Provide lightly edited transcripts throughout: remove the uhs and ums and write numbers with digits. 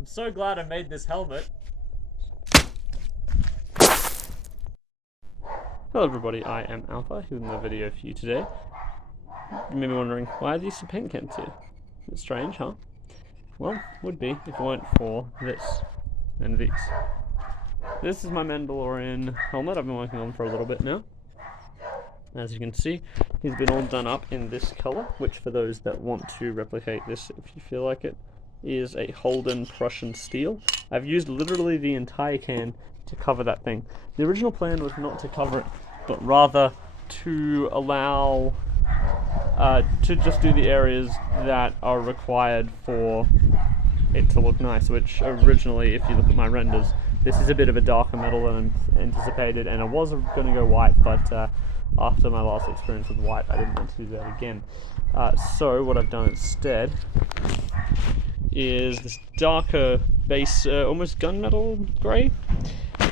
I'm so glad I made this helmet. Hello everybody, I am Alpha, here with another video for you today. You may be wondering, why are these some paint cans here? It's strange, huh? Well, would be if it weren't for this and these. This is my Mandalorian helmet I've been working on for a little bit now. As you can see, he's been all done up in this colour, which for those that want to replicate this, if you feel like it, is a Holden Prussian steel. I've used literally the entire can to cover that thing. The original plan was not to cover it, but rather to allow, to just do the areas that are required for it to look nice, which originally, if you look at my renders, this is a bit of a darker metal than anticipated, and I was going to go white, but after my last experience with white, I didn't want to do that again. So what I've done instead is this darker base, almost gunmetal grey,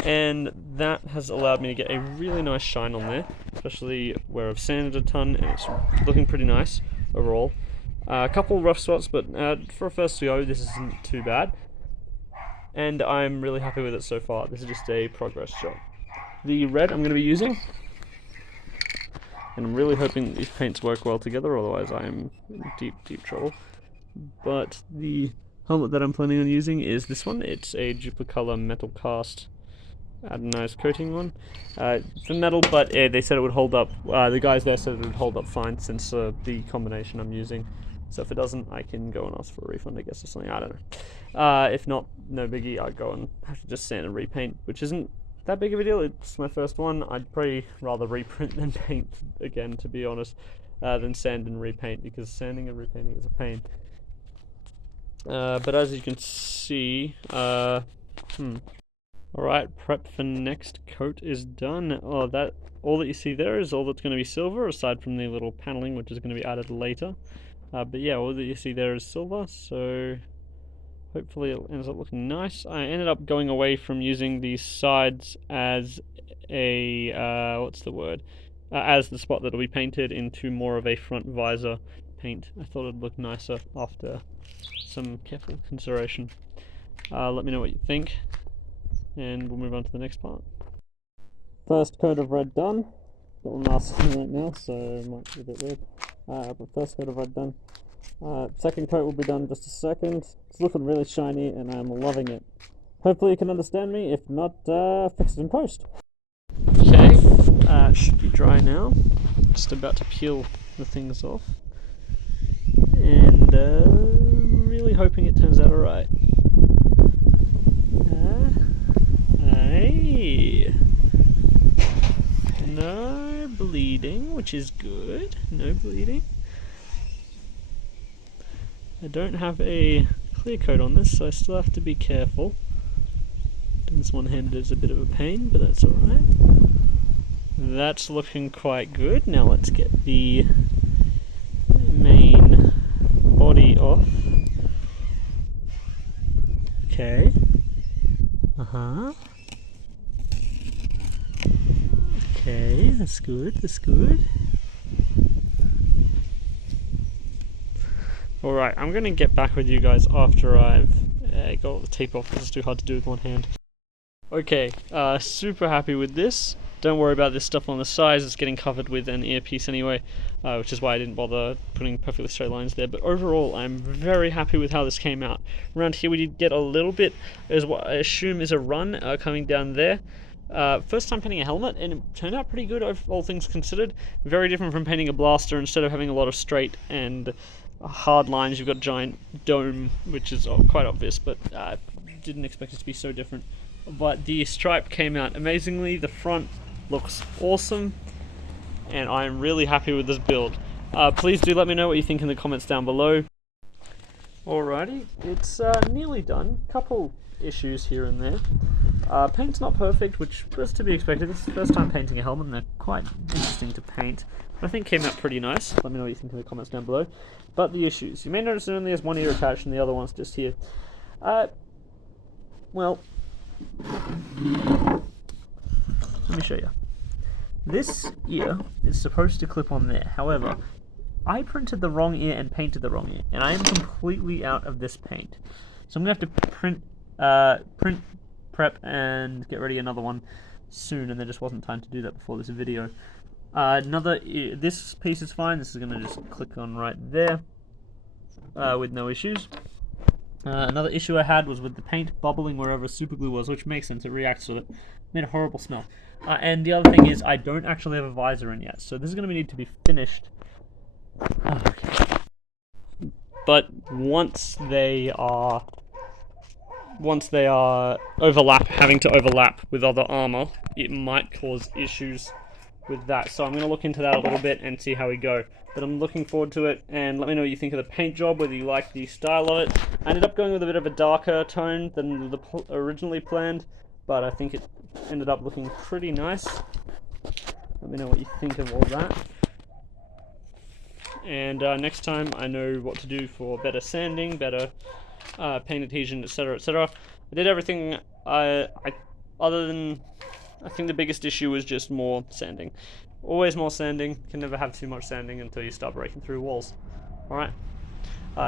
and that has allowed me to get a really nice shine on there, especially where I've sanded a ton, and it's looking pretty nice overall. A couple rough spots, but for a first go, this isn't too bad, and I'm really happy with it so far. This is just a progress shot. The red I'm going to be using, and I'm really hoping these paints work well together, otherwise I'm in deep trouble. But the helmet that I'm planning on using is this one. It's a Duplicolor metal cast anodized coating one. It's a metal, but they said it would hold up. The guys there said it would hold up fine since the combination I'm using. So if it doesn't, I can go and ask for a refund, I guess, or something. I don't know. If not, no biggie. I'd go and have to just sand and repaint, which isn't that big of a deal. It's my first one. I'd probably rather reprint than paint again, to be honest, than sand and repaint, because sanding and repainting is a pain. But as you can see, alright, prep for next coat is done. All that you see there is all that's going to be silver, aside from the little paneling, which is going to be added later. But yeah, all that you see there is silver, so hopefully it ends up looking nice. I ended up going away from using these sides as a, what's the word? As the spot that'll be painted, into more of a front visor paint. I thought it'd look nicer after some careful consideration. Let me know what you think, and we'll move on to the next part. First coat of red done. Got one mask right now, so it might be a bit weird. But first coat of red done. Second coat will be done in just a second. It's looking really shiny, and I'm loving it. Hopefully you can understand me. If not, fix it in post. Okay, should be dry now. Just about to peel the things off, and really hoping it turns out alright. Hey, no bleeding, which is good. No bleeding. I don't have a clear coat on this, so I still have to be careful. This one-handed is a bit of a pain, but that's alright. That's looking quite good. Now let's get the main body off. Okay. Okay, that's good, that's good. Alright, I'm going to get back with you guys after I've got all the tape off, because it's too hard to do with one hand. Okay, super happy with this. Don't worry about this stuff on the sides, it's getting covered with an earpiece anyway, which is why I didn't bother putting perfectly straight lines there. But overall, I'm very happy with how this came out. Around here we did get a little bit, as what I assume is a run coming down there. First time painting a helmet, and it turned out pretty good, all things considered. Very different from painting a blaster. Instead of having a lot of straight and hard lines, you've got a giant dome, which is quite obvious, but I didn't expect it to be so different. But the stripe came out amazingly. The front looks awesome, and I'm really happy with this build. Please do let me know what you think in the comments down below. Alrighty, it's nearly done. Couple issues here and there. Paint's not perfect, which was to be expected. This is the first time painting a helmet, and they're quite interesting to paint. But I think came out pretty nice. Let me know what you think in the comments down below. But the issues. You may notice it only has one ear attached and the other one's just here. Well, let me show you. This ear is supposed to clip on there. However, I printed the wrong ear and painted the wrong ear, and I am completely out of this paint. So I'm gonna have to print, prep, and get ready another one soon, and there just wasn't time to do that before this video. This piece is fine. This is gonna just click on right there with no issues. Another issue I had was with the paint bubbling wherever super glue was, which makes sense, it reacts with it. Made a horrible smell. And the other thing is, I don't actually have a visor in yet, so this is going to need to be finished. Okay. But once they are having to overlap with other armor, it might cause issues with that. So I'm going to look into that a little bit and see how we go. But I'm looking forward to it, and let me know what you think of the paint job, whether you like the style of it. I ended up going with a bit of a darker tone than the originally planned, but I think it ended up looking pretty nice. Let me know what you think of all that. And next time I know what to do for better sanding, better paint adhesion, etc, etc. I did everything other than, I think the biggest issue was just more sanding. Always more sanding. Can never have too much sanding until you start breaking through walls. Alright.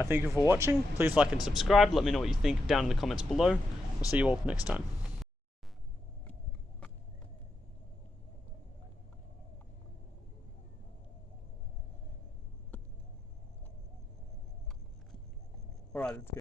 Thank you for watching. Please like and subscribe. Let me know what you think down in the comments below. We'll see you all next time. Alright, that's good.